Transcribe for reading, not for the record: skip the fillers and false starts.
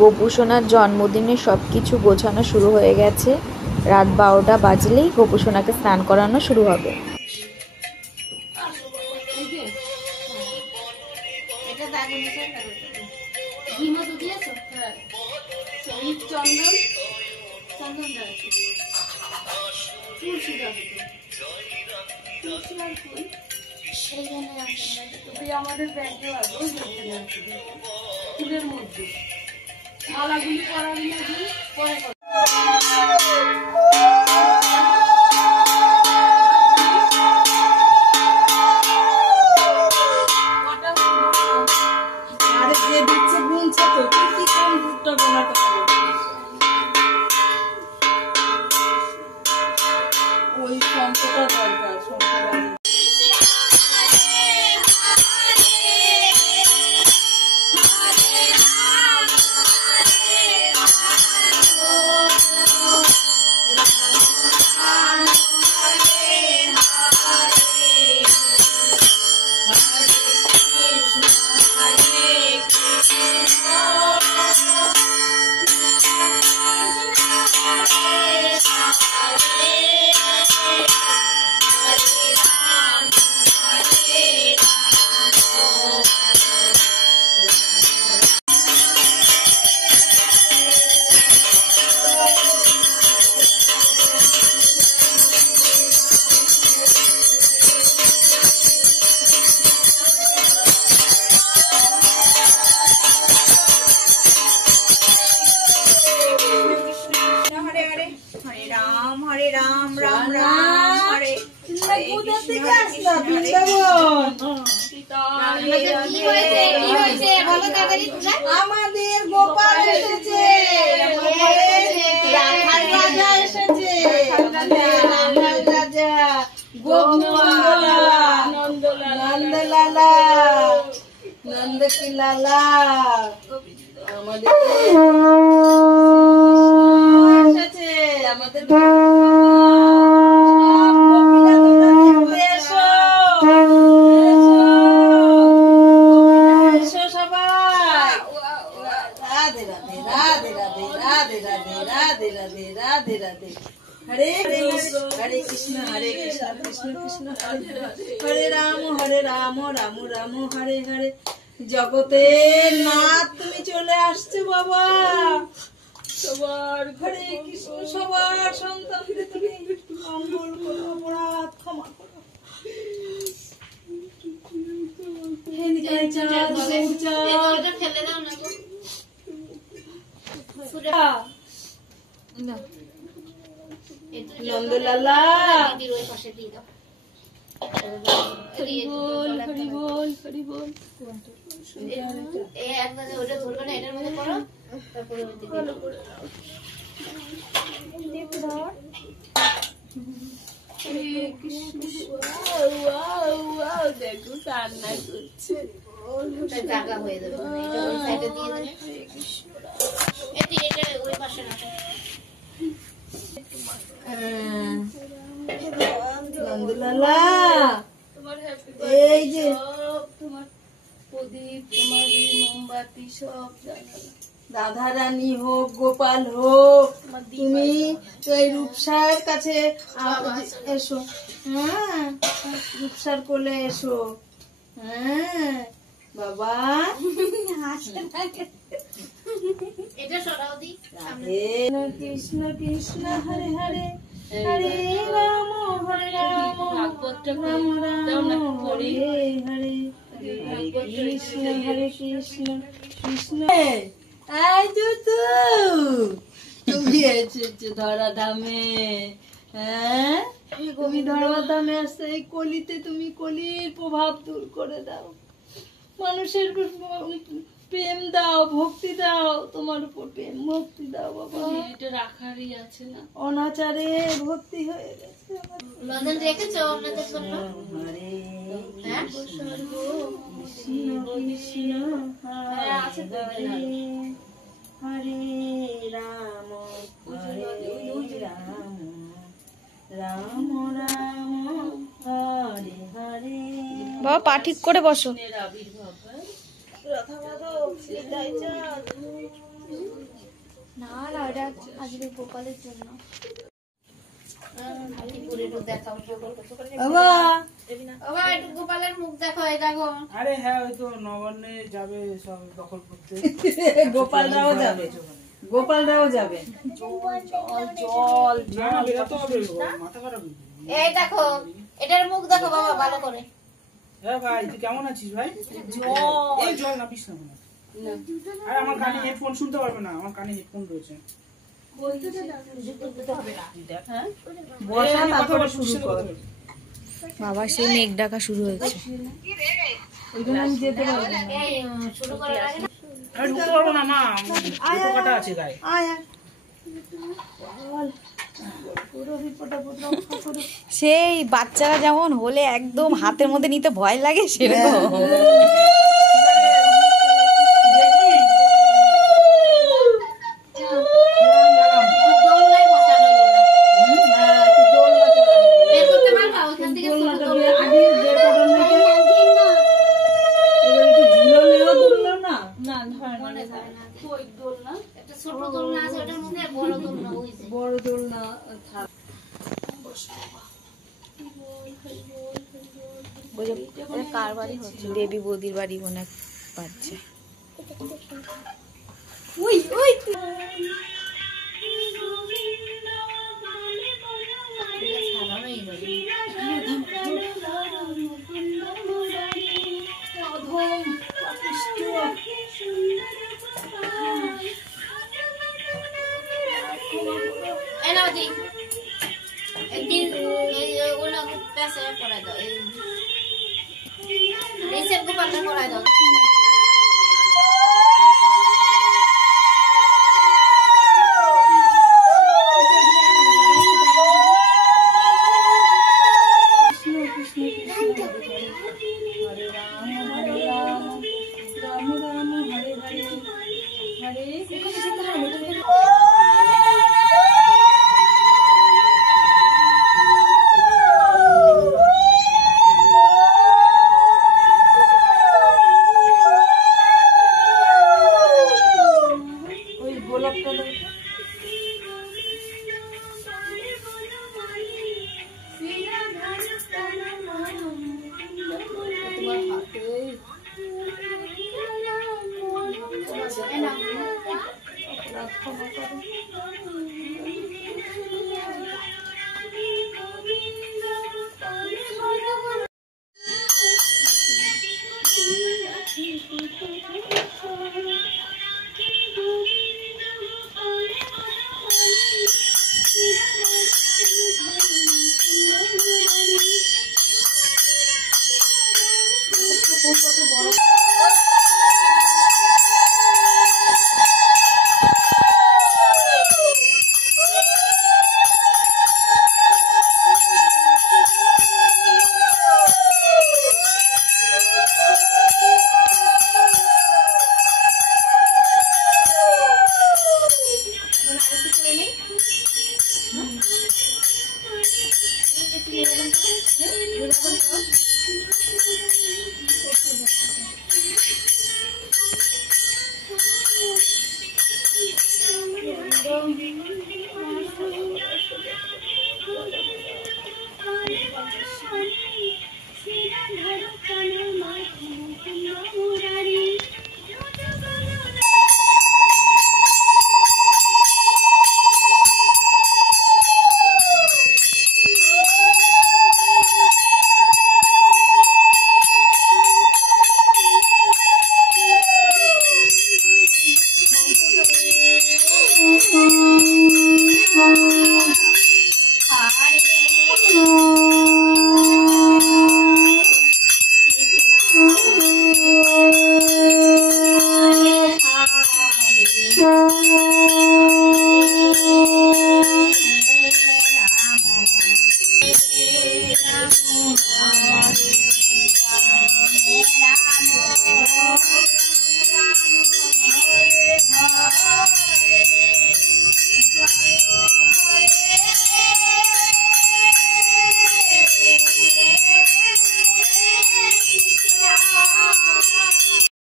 গোপু সোনার জন্মদিনে সবকিছু গোছানো শুরু হয়ে গেছে। রাত 12টা বাজলেই গোপু সোনাকে স্নান করানো শুরু হবে। আমাদের ব্যাগে ফুলের মধ্যে মালাগুলি পরাগুলি পরে আরে যে দিচ্ছে গুনছে তো তুই কি কোন দুধটা গোলাটা ওই শঙ্কটা দরকার শঙ্কর আমাদের গোপাল এসেছে রাখাল রাজা এসেছে রাখাল রাজা নন্দলালা নন্দ কি লালা আমাদের এসেছে আমাদের हरे कृष्ण कृष्ण कृष्ण हरे राम राम राम हरे हरे जगतेर नाथ তুমি চলে আসছো বাবা সবার হরে কৃষ্ণ সবার সন্তানদের তুমি মঙ্গল করো অপরাধ ক্ষমা করো হে নিতাই চাঁদ এটা ফেলে দাও না না নন্দলালা দিদির ওই পাশে দিয়ে দাও হরি বল হরি বল হরি বল এই একবার ওটা ধরবে না এটার মধ্যে করো তারপরে ওই দিকে ভালো করে দাও দেখো হরে কৃষ্ণ ওয়াও ওয়াও দেখো কান্না করছে ওটা জায়গা হয়ে যাবে এটা ওই সাইডে দিয়ে দেবে হরে কৃষ্ণ এটা ওই পাশে রাখো নন্দলালা এই যে তোমার প্রদীপ তোমার মোমবাতি সব রাধা রানী হোক গোপাল হোক তুমি এই রূপসার কাছে এসো হ্যাঁ রূপসার কোলে এসো হ্যাঁ বাবা এটা সরাও দি কৃষ্ণ কৃষ্ণ হরে হরে হরে রাম রাম রাম হরে হরে কৃষ্ণ হরে কৃষ্ণ কৃষ্ণ এই তুমি এসেছো ধরা ধামে হ্যাঁ তুমি ধরা ধামে আসছে এই কলিতে তুমি কলির প্রভাব দূর করে দাও মানুষের প্রেম দাও ভক্তি দাও তোমার উপর প্রেম ভক্তি দাও বাবা এটা রাখারই আছে না অনাচারে ভক্তি হয়ে গেছে লন্ডন রেখেছো ওনাদের জন্য হরে হ্যাঁ কৃষ্ণ কৃষ্ণ আছে তো হরে রাম রাম রাম হরে হরে বাবা পা ঠিক করে বসো। আবির্ভাব আজকে গোপালের জন্য। গোপালের মুখ দেখো, এই দেখো। আরে হ্যাঁ, ওই তো নবান্নে যাবে সব দখল করতে। গোপালরাও যাবে, গোপালরাও যাবে। না না, বেরোতে হবে, মাথা খারাপ। এই দেখো, এটার মুখ দেখো বাবা ভালো করে। হ্যাঁ ভাই, তুই কেমন আছিস ভাই? এই জল না, পিস না। আরে আমার কানে হেডফোন শুনতে পারবে না, আমার কানে হেডফোন রয়েছে। বাবা সেই মেঘ ডাকা শুরু হয়েছে। শুরু করে রাখে না। আমি ঢুকতে পারবো না মা, কাটা আছে গায়ে। সেই বাচ্চারা যেমন হলে একদম হাতের মধ্যে নিতে ভয় লাগে সেরকম। বড় দোলনা কার বাড়ি হচ্ছে? দেবী বৌদির বাড়ি মনে পাচ্ছে। একদিন করাই দাও, এই সেট গোপালটা করাই দাও।